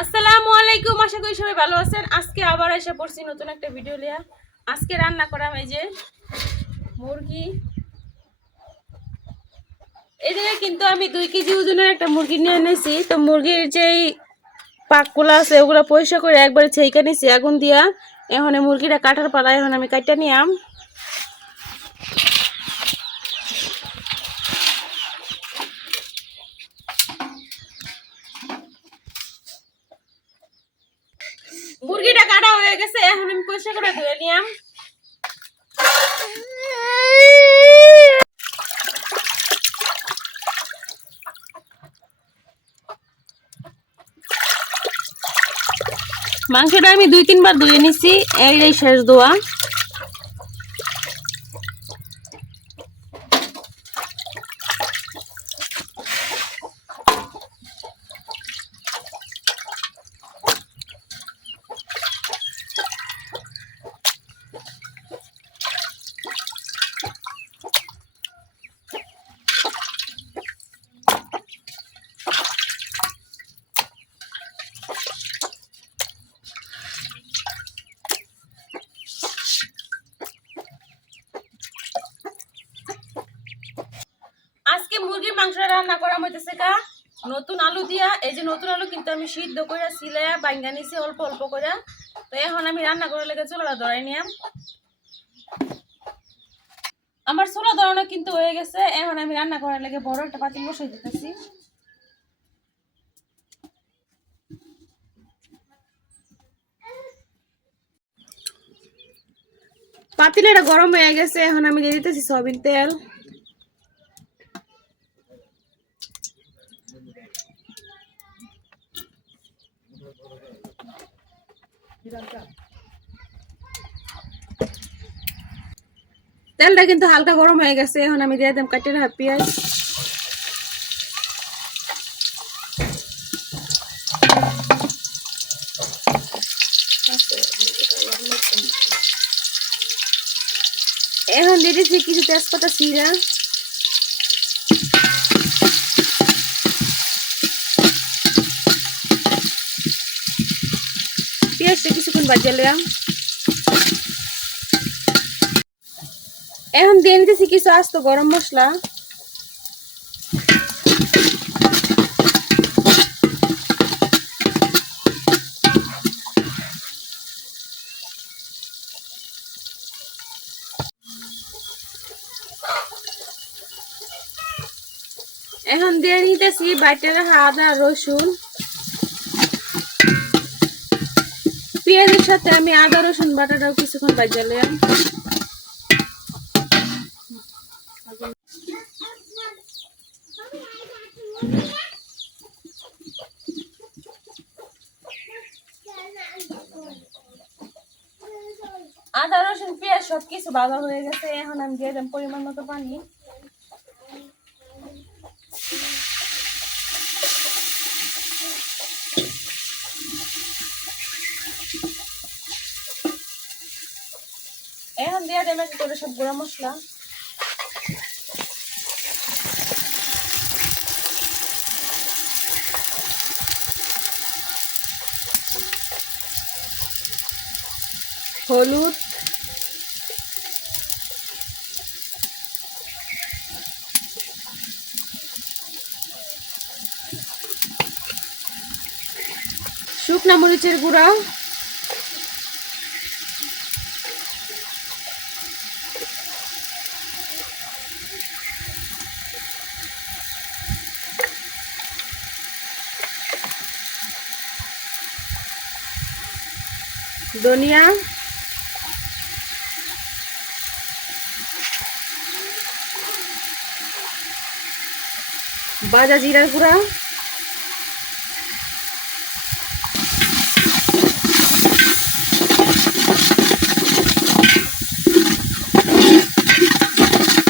আসসালামু আলাইকুম, আশা করি সবাই ভালো আছেন। আজকে আবার এসে পড়ছি নতুন একটা ভিডিও নিয়ে। আজকে রান্না করাম এই যে মুরগি। এই জায়গায় কিন্তু আমি 2 কেজি ওজনের একটা মুরগি নিয়ে এনেছি। তো মুরগির যেই পাকগুলো আছে ওগুলো পরিষ্কার করে একবারে ছেঁকে নিছি আগুন দিয়া। এখন এই মুরগিটা কাটার পালা, এখন আমি কাটটা নিয়াম। মুরগিটা কাটা হয়ে গেছে, এখন আমি পরিষ্কার করে ধুয়ে নিয়াম। মাংসটা আমি 2-3 বার ধুয়ে নিছি, এই শেষ ধোয়া। আজকে মুরগির মাংসটা রান্না করা হইতেছে কা নতুন আলু দিয়া। এই যে নতুন আলু কিন্তু আমি সিদ্ধ করে সিলে বাইঙ্গা নিছি অল্প অল্প করে। তো এখন আমি রান্না করে লেগে চুলাটা ধরাই নিয়াম। আমার চুলা ধরানো কিন্তু হয়ে গেছে, এখন আমি রান্না করার লেগে বড় একটা পাতিল বসাই দিতেছি। পাতিলটা গরম হয়ে গেছে, এখন আমি দিয়ে দিতেছি সয়াবিন তেল। তেলটা কিন্তু হালকা গরম হয়ে গেছে, এখন আমি দিয়ে দিলাম কাটে রাখা পেঁয়াজ। এখন দিয়ে দিচ্ছি কিছু তেজপাতা জিরা। পেঁয়াজটা কিছুক্ষণ ভাজিয়ে নিলাম। এখন দিয়ে নিতেছি কিছু আস্ত গরম মশলা। এখন দিয়ে নিতেছি বাইটে রাখা আদা রসুন। পেঁয়াজের সাথে আমি আদা রসুন বাটাটাও কিছুক্ষণ ভাজিয়ে নিলাম। আদা রসুন পেঁয়াজ সবকিছু ভালো হয়ে গেছে, এখন আমি দিয়ে দিলাম পরিমাণ মতো পানি। এখন দিয়ে দেবেন করে সব গুঁড়া মশলা। হলুদ, শুকনা মরিচের গুঁড়া, ধনিয়া, ভাজা জিরার গুঁড়া,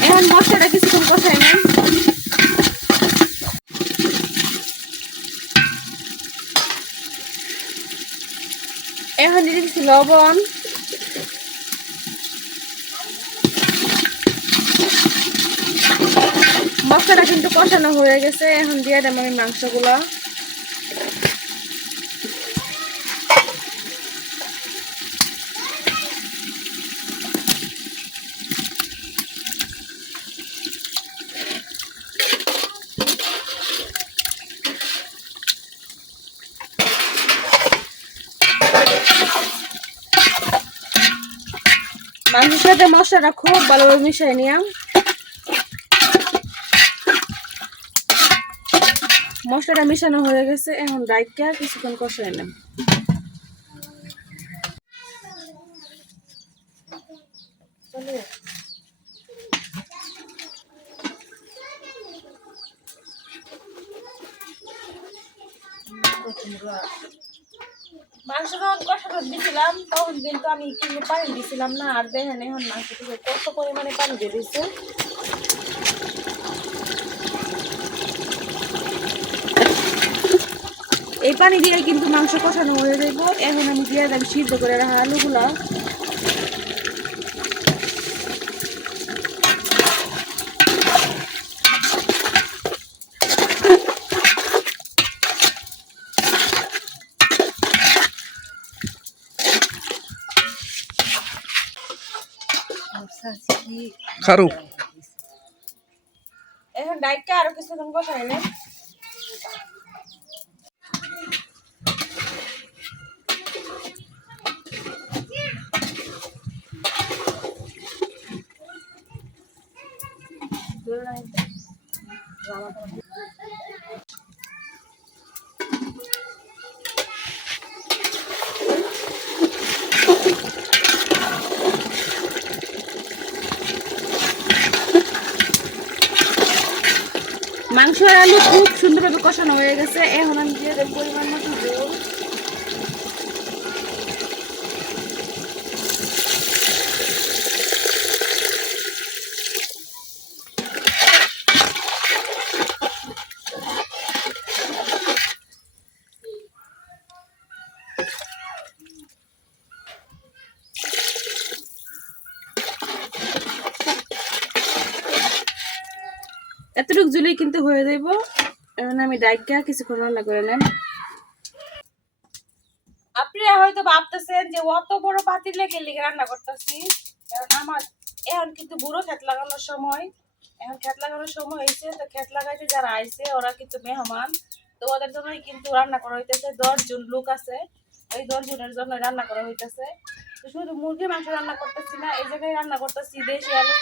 এখন মশলাটা কিছুক্ষণ কষাই নেন। এখন দিয়ে দিচ্ছি লবণ। মশলাটা কিন্তু কষানো হয়ে গেছে, এখন দিয়ে দেব আমি মাংসগুলো। মাংসের সাথে মশলাটা খুব ভালোভাবে মিশিয়ে নিলাম। মশলাটা মিশানো হয়ে গেছে, এখন ডাইকা কিছুক্ষণ কষাই নিলাম। মাংস যখন কষানো দিয়েছিলাম তখন কিন্তু আমি কিন্তু পানি দিয়েছিলাম না। আর দেখেন এখন মাংস থেকে কত পরিমাণে পানি দিয়ে দিচ্ছে। এই পানি দিয়ে কিন্তু মাংস কষানো হয়ে যাইব। এখন আমি দিয়ে দেব সিদ্ধ করে রাখা আলুগুলো। খারু এখন ডাইটটা আরো কিছুক্ষণ কষাই নেন। মাংস আর আলু খুব সুন্দরভাবে কষানো হয়ে গেছে। এখন আমি দিয়ে দেব পরিমাণ মতো জল। এতটুকু জুলেই কিন্তু হয়ে যাইব। এখন আমি ডাইকা কিছুক্ষণ রান্না করে নেন। আপনারা হয়তো ভাবতেছেন যে অত বড় পাতিলে কে লিগে রান্না করতেছি, কারণ আমার এখন কিন্তু বুড়ো ক্ষেত লাগানোর সময়। এখন ক্ষেত লাগানোর সময় হয়েছে, তো ক্ষেত লাগাইতে যারা আইছে ওরা কিন্তু মেহমান, তো ওদের জন্যই কিন্তু রান্না করা হইতেছে। 10 জন লোক আছে, ওই 10 জনের জন্য রান্না করা হইতেছে। তো শুধু মুরগির মাংস রান্না করতেছি না, এই জায়গায় রান্না করতেছি দেশি আলু,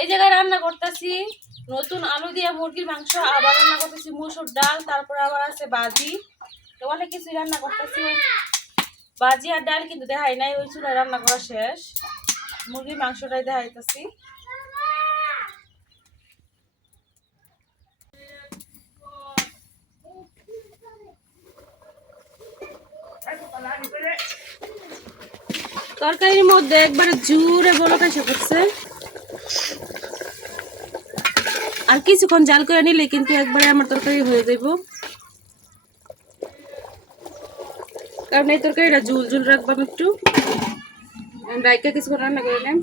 এই জায়গায় রান্না করতেছি নতুন আলু দিয়ে মুরগির মাংস, আবার রান্না করতেছি মসুর ডাল, তারপরে আবার আছে বাজি। তো অনেক কিছু রান্না করতেছি। বাজি আর ডাল কিন্তু দেখাই নাই, ওই চুলায় রান্না করা শেষ। মুরগির মাংসটাই দেখাইতেছি। তরকারির মধ্যে একবারে জোরে বলক এসে পড়ছে। আর কিছুক্ষণ জাল করে নিলে কিন্তু একবারে আমার তরকারি হয়ে যাইব, কারণ এই তরকারিটা ঝুল ঝুল রাখবো আমি একটু। রাইকা কিছুক্ষণ রান্না করে নেন।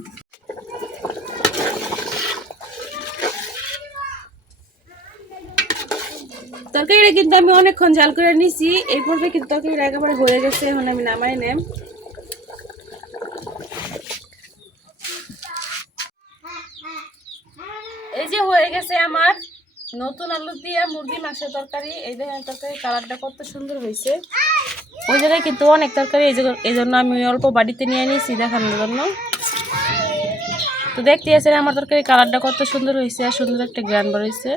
তরকারিটা কিন্তু আমি অনেকক্ষণ জাল করে নিছি। এই পর্বে কিন্তু তরকারিটা একেবারে হয়ে গেছে। এখন আমি নামাই নেম। এই যে হয়ে গেছে আমার নতুন আলু দিয়ে মুরগির মাংসের তরকারি। এই দেখেন তরকারি কালারটা কত সুন্দর হয়েছে। ওই জায়গায় কিন্তু অনেক তরকারি, এই জন্য আমি অল্প বাড়িতে নিয়ে নিয়েছি দেখানোর জন্য। তো দেখতে আছেন আমার তরকারি কালারটা কত সুন্দর হয়েছে, আর সুন্দর একটা গ্রান বার হয়েছে।